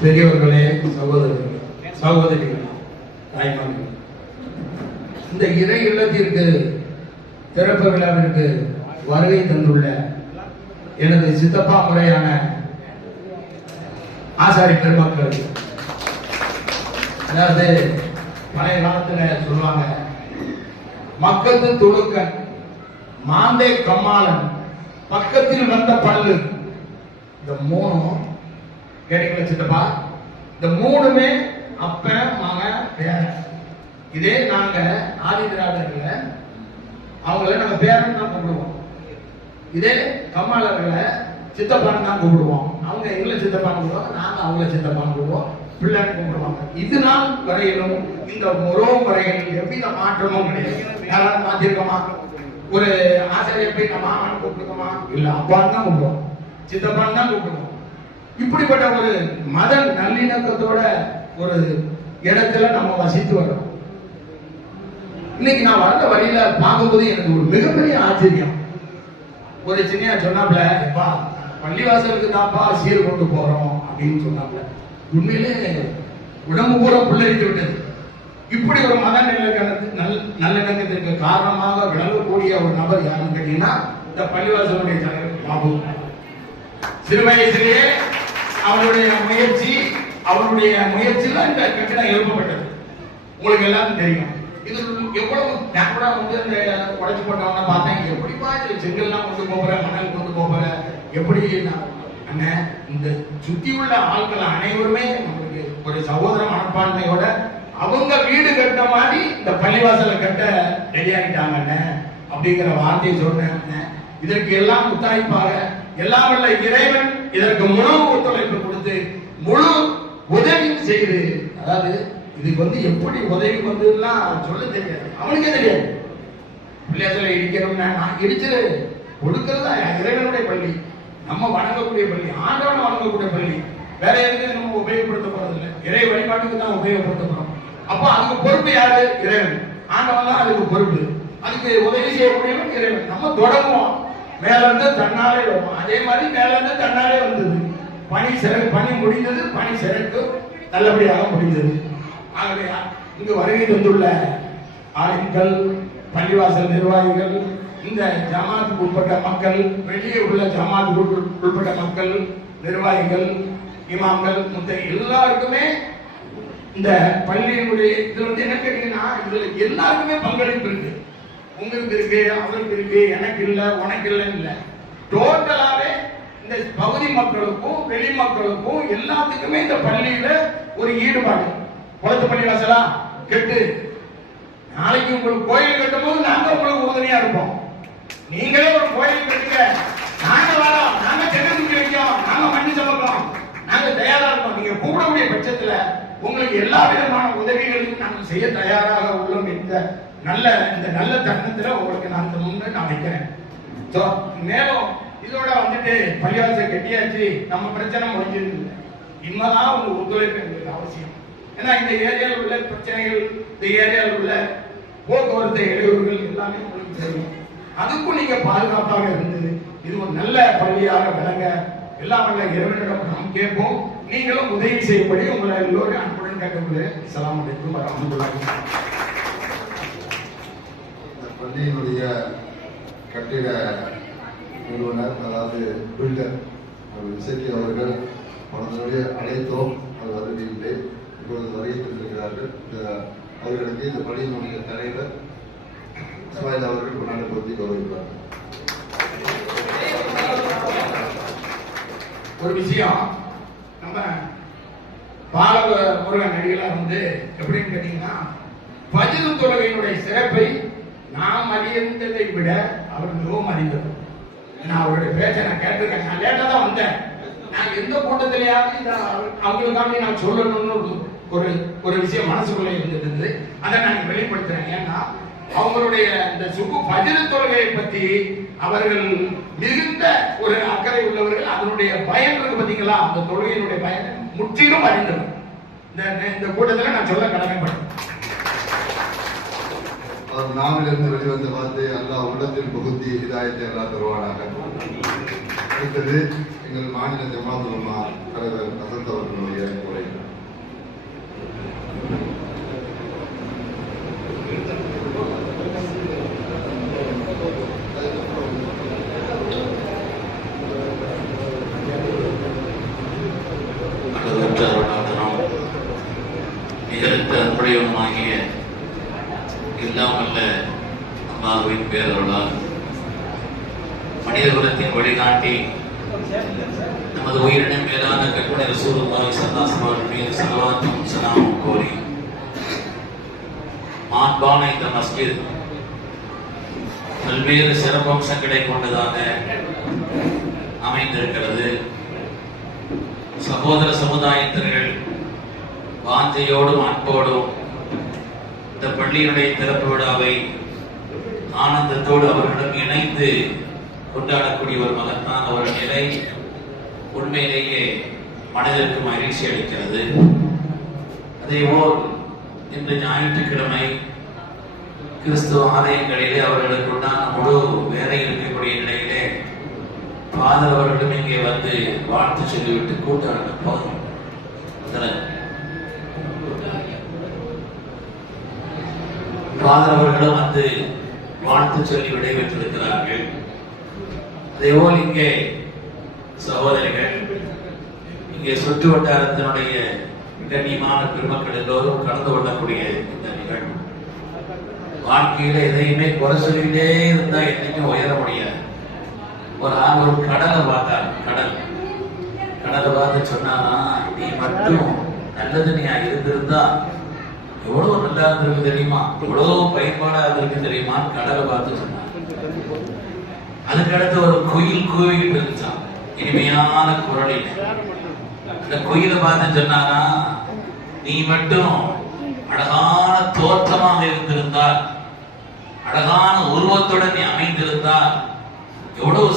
பெரியவர்களே, சகோதரர்களே, சகோதரிகள், தாய்மார்கள், இந்த இறை இல்லத்திற்கு திறப்பு விழாவிற்கு வருகை தந்துள்ள எனது சித்தப்பா முறையான ஆசாரி பெருமக்கள், அதாவது பழைய காலத்துல சொல்லுவாங்க, மக்கத்து துணுக்கன், மாந்தே கம்மாளன், பக்கத்தில் வந்த பல்லு. இந்த மூணும் கேட்டீங்களா சித்தப்பா? இந்த மூணுமே அப்ப மகன் பேரன். இதே நாங்க ஆதி திராவிடர்களை அவங்கள நாங்க பேரன் தான் கூப்பிடுவோம். இதே கம்மாளர்களை சித்தப்பான்னு தான் கூப்பிடுவோம். அவங்க எங்களை சித்தப்பான்னு கூப்பிடுவாங்க, நாங்க அவங்கள சித்தப்பான்னு கூப்பிடுவோம், பிள்ளைன்னு கூப்பிடுவாங்க. இது நாள் வரையிலும் இந்த உறவு வரையில் எவ்வித மாற்றமும் கிடையாது. யாராவது மாத்திருக்கோமா? ஒரு ஆசிரியர் போய் நம்ம மாமான்னு கூப்பிடுக்கோமா? இல்ல, அப்பான்னு தான் கூப்பிடுவோம், சித்தப்பான்னு தான் கூப்பிடுவோம். இப்படிப்பட்ட ஒரு மத நல்லிணக்கத்தோட ஒரு இடத்துல நம்ம வசித்து வரோம். இன்னைக்கு நான் வந்த வழியில பார்க்கும்போது எனக்கு ஒரு மிகப்பெரிய ஆச்சரியம். ஒரு சின்ன சொன்னாப்ல, பள்ளிவாசலுக்கு தான்ப்பா சீர் கொண்டு போறோம் அப்படின்னு சொன்னாப்ல. உண்மையிலே உடம்பு பூரா புல்லரித்து விட்டது. இப்படி ஒரு மத நல்லிணக்கத்திற்கு காரணமாக விளங்கக்கூடிய ஒரு நபர் யாருன்னு கேட்டீங்கன்னா, இந்த பள்ளிவாசலுடைய தலைவர் பாபு. சிறு வயசிலேயே அவருடைய முயற்சியில இந்த கட்டிடம் எழுப்பப்பட்டது. உங்களுக்கு எல்லாரும் தெரியும். இது எவ்வளவு கேப்படா வந்து உடைச்சு போட்டவங்க பார்த்தேன். எப்படிப்பா இதுல செங்கல்லாம் கொண்டு போகிற, மணல் கொண்டு போகிற, எப்படி அண்ணன் இந்த சுத்தி உள்ள ஆட்கள் அனைவருமே நம்மளுக்கு ஒரு சகோதர மனப்பான்மையோட அவங்க வீடு கட்ட மாதிரி இந்த பள்ளிவாசலை கட்ட ரெடி ஆகிட்டாங்க அப்படிங்கிற வார்த்தையை சொன்னேன். இதற்கு எல்லாம் முத்தாய்ப்பாக எல்லாம் வல்ல இறைவன் இதற்கு முழு ஒத்துழைப்பு கொடுத்து முழு உதவி செய்து, அதாவது இதுக்கு வந்து எப்படி உதவி வந்துலாம் சொல்ல தெரியாது, அவனுக்கே தெரியாது. பள்ளியாசல இடிக்கணும்னா நான் இடிச்சது கொடுக்கறதா இறைவனுடைய பள்ளி, நம்ம வணங்கக்கூடிய பள்ளி, ஆண்டவனை வணங்கக்கூடிய பள்ளி. வேற எதுக்கு நம்ம உபயோகப்படுத்த போறதில்லை, இறை வழிபாட்டுக்கு தான் உபயோகப்படுத்த போறோம். அப்போ அதுக்கு பொறுப்பு யாரு? இறைவன். ஆண்டவன் தான் அதுக்கு பொறுப்பு. அதுக்கு உதவி செய்யக்கூடியவன் இறைவன். நம்ம தொடங்குவோம், மேல இருந்து தன்னாலே வரும். அதே மாதிரி மேல இருந்து தன்னாலே வந்தது. பணி முடிந்தது, பணி சிறப்பு நல்லபடியாக முடிந்தது. ஆகவே இங்கு வருகை தந்துள்ள ஆளுங்கள், பள்ளிவாசல் நிர்வாகிகள், இந்த ஜமாத்துக்கு உட்பட்ட மக்கள், வெளியே உள்ள ஜமாத்துக்கு உட்பட்ட மக்கள், நிர்வாகிகள், இமாம்கள், முத்தை எல்லாருக்குமே இந்த பள்ளியினுடைய இதுல வந்து என்ன கேட்டீங்கன்னா, இதுல எல்லாருக்குமே பங்களிப்பு இருக்கு. உங்களுக்கு இருக்கு, அவருக்கு இருக்கு, எனக்கு இல்ல, உனக்கு இல்ல. டோட்டலாவே இந்த பகுதி மக்களுக்கும் வெளி மக்களுக்கும் எல்லாத்துக்குமே இந்த பள்ளியில ஒரு ஈடுபாடு. குளத்து பள்ளி வாசலா கெட்டு, நாளைக்கு உங்களுக்கு கோயில் கட்டும் போது நாங்க உங்களுக்கு உறுதுணையா இருப்போம். நீங்களே ஒரு கோயில் கட்டுங்க, நாங்க வரோம், நாங்க சென்னை வைக்கிறோம், நாங்க மண்ணி சமைக்கிறோம், நாங்க தயாரா இருக்கோம். நீங்க கூடக்கூடிய பட்சத்துல உங்களுக்கு எல்லா விதமான உதவிகளையும் நாங்கள் செய்ய தயாராக உள்ளோம். இந்த நல்ல தருணத்துல உங்களுக்கு நான் முன்னே நான் வைக்கிறேன். மேலும் இதோட வந்துட்டு பள்ளிவாசலை கட்டியாச்சு, நம்ம பிரச்சனை முடிஞ்சது. இனிமேதான் உங்க ஒத்துழைப்பு எங்களுக்கு அவசியம். ஏன்னா இந்த ஏரியாவில் உள்ள பிரச்சனைகள், இந்த ஏரியாவில் உள்ள போக்குவரத்து இடையூறுகள் எல்லாமே உங்களுக்கு தெரியும். அதுக்கும் நீங்க பாதுகாப்பாக இருந்தது. இது ஒரு நல்ல பள்ளியாக விளங்க எல்லாம் வல்ல இறைவனிடம் நாம் கேட்போம். நீங்களும் உதவி செய்யும்படி உங்களை எல்லோரும் அன்புடன் கேட்கப்படுகிறேன். அஸ்ஸலாமு அலைக்கும் வரஹ்மத்துல்லாஹி. பள்ளியினுடைய கட்டிட நிறுவனர், அதாவது பில்டர் இசக்கி அவர்கள் அவர்களுடைய அழைத்தோம், அது வருவதில்லை. இப்பொழுது வருகை தந்திருக்கிறார்கள். அவர்களுக்கு இந்த பள்ளியினுடைய தலைவர் இஸ்மாயில் அவர்கள் கொண்டாட பொருத்தி கௌரவிப்பார்கள். ஒரு விஷயம், நம்ம பாலவ முருகன் நடிகளாக வந்து எப்படின்னு கேட்டீங்கன்னா, பஜ்ரு தொழுகையினுடைய சிறப்பை நாம் அறிந்ததை விட அவர் மிகவும் அறிந்தவர். நான் அவருடைய பேச்சை நான் கேட்டிருக்கேன். நான் லேட்டா தான் வந்தேன். நான் எந்த கூட்டத்திலேயாவது அவங்களுக்காக நான் சொல்லணும்னு ஒரு விஷயம் மனசுக்குள்ள இருந்தது. அதை நான் வெளிப்படுத்துறேன். ஏன்னா அவங்களுடைய இந்த பஜ்ரு தொழுகையை பற்றி அவர்கள் மிகுந்த ஒரு அக்கறை உள்ளவர்கள். அதனுடைய பயன் இருக்கு பார்த்தீங்களா, அந்த தொழுகையினுடைய பயன் முற்றிலும் அறிந்தவர். இந்த கூட்டத்தில் நான் சொல்ல கடமைப்பட்டேன். நாவிலிருந்து வெளிவந்த வார்த்தை அல்லாஹ் உள்ளத்தில் புகுத்தி ஹிதாயத்தை எல்லாம் தருவானாக. அடுத்தது எங்கள் மாநில ஜமாத் உலமா தலைவர் அன்புடையவனுமாகிய எல்லாம் வல்ல அல்லாஹ்வின் பேரருளால் மனித குலத்தின் வழிகாட்டி நமது உயிரினம் மேலான கற்பனை ரசூலுல்லாஹி ஸல்லல்லாஹு அலைஹி மீது ஸலவாத்தும் ஸலாமும் கோரி மாண்பான இந்த மஸ்ஜித் பல்வேறு சிறப்பம்சங்களை கொண்டதாக அமைந்திருக்கிறது. சகோதர சமுதாயத்தினர்கள் வாஞ்சையோடும் அன்போடும் இந்த பள்ளியினுடைய திறப்பு விழாவை ஆனந்தத்தோடு அவர்களிடம் இணைந்து கொண்டாடக்கூடிய ஒரு மகத்தான ஒரு நிலை உண்மையிலேயே மனதிற்கு மகிழ்ச்சி அளிக்கிறது. அதேபோல் இன்று ஞாயிற்றுக்கிழமை கிறிஸ்துவ ஆலயங்களிலே அவர்களுக்கு உண்டான முழு வேலை இருக்கக்கூடிய நிலையிலே ஃபாதர் அவர்களும் இங்கே வந்து வாழ்த்து சொல்லிவிட்டு கூட்டம் போதும். ஃபாதர் அவர்களும் வந்து வாழ்த்து சொல்லி விடைபெற்றிருக்கிறார்கள். அதேபோல் இங்கே சகோதரிகள், இங்கே சுற்று வட்டாரத்தினுடைய கண்ணியமான பெருமக்கள் எல்லோரும் கலந்து கொள்ளக்கூடிய இந்த நிகழ்வு வாழ்க்கையில எதையுமே குறை சொல்லிக்கிட்டே இருந்தா என்னைக்கும் உயர முடியாது. ஒரு கடலை பார்த்தார், கடலை பார்த்து சொன்னானா, நீ மட்டும் நல்லது நீ இருந்திருந்தா எவ்வளவு நல்லா இருந்திருக்கு தெரியுமா, எவ்வளவு பயன்பாடா இருந்திருக்கு தெரியுமான்னு கடலை பார்த்து சொன்னான். அதுக்கடுத்து ஒரு குயில் கூவிக்கிட்டு இருந்துச்சான் இனிமையான குரலில். அந்த குயிலை பார்த்து சொன்னானா, நீ மட்டும் அழகான தோற்றமாக இருந்திருந்தால், அழகான உருவத்துடன் நீ அமைந்திருந்தால் எவ்வளவு